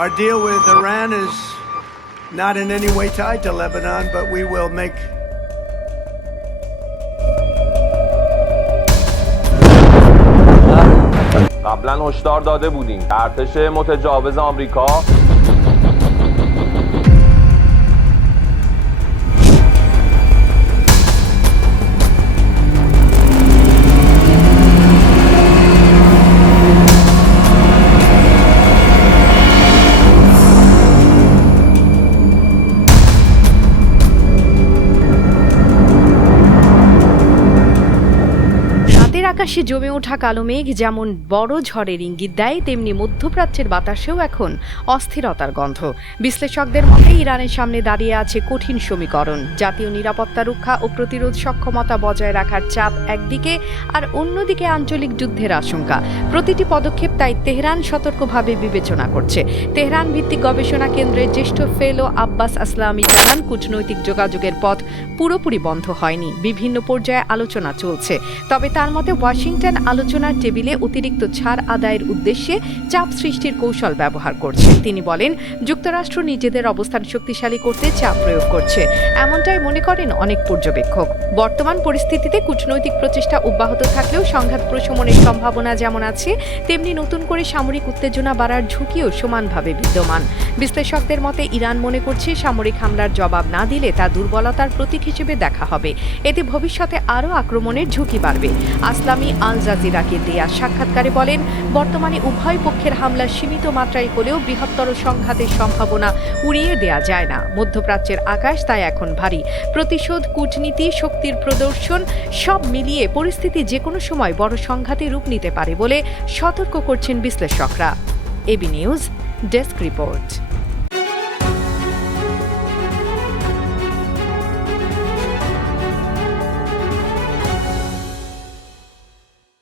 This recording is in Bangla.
Our deal with Iran is not in any way tied to Lebanon, but we will make قبلا هشدار داده بودیم ارتش متجاوز آمریکا আকাশে জমে ওঠা কালো মেঘ যেমন বড় ঝড়ের ইঙ্গিত দেয়, তেমনি মধ্যপ্রাচ্যের বাতাসেও এখন অস্থিরতার গন্ধ। বিশ্লেষকদের মতে ইরানের সামনে দাঁড়িয়ে আছে কঠিন সমীকরণ। জাতীয় নিরাপত্তা রক্ষা ও প্রতিরোধ সক্ষমতা বজায় রাখার চাপ একদিকে, আর অন্যদিকে আঞ্চলিক যুদ্ধের আশঙ্কা। প্রতিটি পদক্ষেপ তাই তেহরান সতর্কভাবে বিবেচনা করছে। তেহরান ভিত্তিক গবেষণা কেন্দ্রের জ্যেষ্ঠ ফেলো আব্বাস আসলামি জানান, কূটনৈতিক যোগাযোগের পথ পুরোপুরি বন্ধ হয়নি, বিভিন্ন পর্যায়ে আলোচনা চলছে। তবে তার মতে ওয়াশিংটন আলোচনার টেবিলে অতিরিক্ত ছাড় আদায়ের উদ্দেশ্যে চাপ সৃষ্টির কৌশল ব্যবহার করছে। তিনি বলেন, যুক্তরাষ্ট্র নিজেদের অবস্থান শক্তিশালী করতে চাপ প্রয়োগ করছে, এমনটাই মনে করেন অনেক পর্যবেক্ষক। বর্তমান পরিস্থিতিতে কূটনৈতিক প্রচেষ্টা অব্যাহত থাকলেও সংঘাত প্রশমনের সম্ভাবনা যেমন আছে, তেমনি নতুন করে সামরিক উত্তেজনা বাড়ার ঝুঁকিও সমানভাবে বিদ্যমান। বিশ্লেষকদের মতে ইরান মনে করছে সামরিক হামলার জবাব না দিলে তা দুর্বলতার প্রতীক হিসেবে দেখা হবে। এতে ভবিষ্যতে আরও আক্রমণের ঝুঁকি বাড়বে। আসলামি আল জাজিরাকে দেয়া সাক্ষাৎকারে বলেন, বর্তমানে উভয় পক্ষের হামলা সীমিত মাত্রায় হলেও বৃহত্তর সংঘাতের সম্ভাবনা উড়িয়ে দেয়া যায় না। মধ্যপ্রাচ্যের আকাশ তাই এখন ভারী। প্রতিশোধ, কূটনীতি, শক্তির প্রদর্শন সব মিলিয়ে পরিস্থিতি যে কোনো সময় বড় সংঘাতে রূপ নিতে পারে বলে সতর্ক করছেন বিশ্লেষকরা। AB news desk report.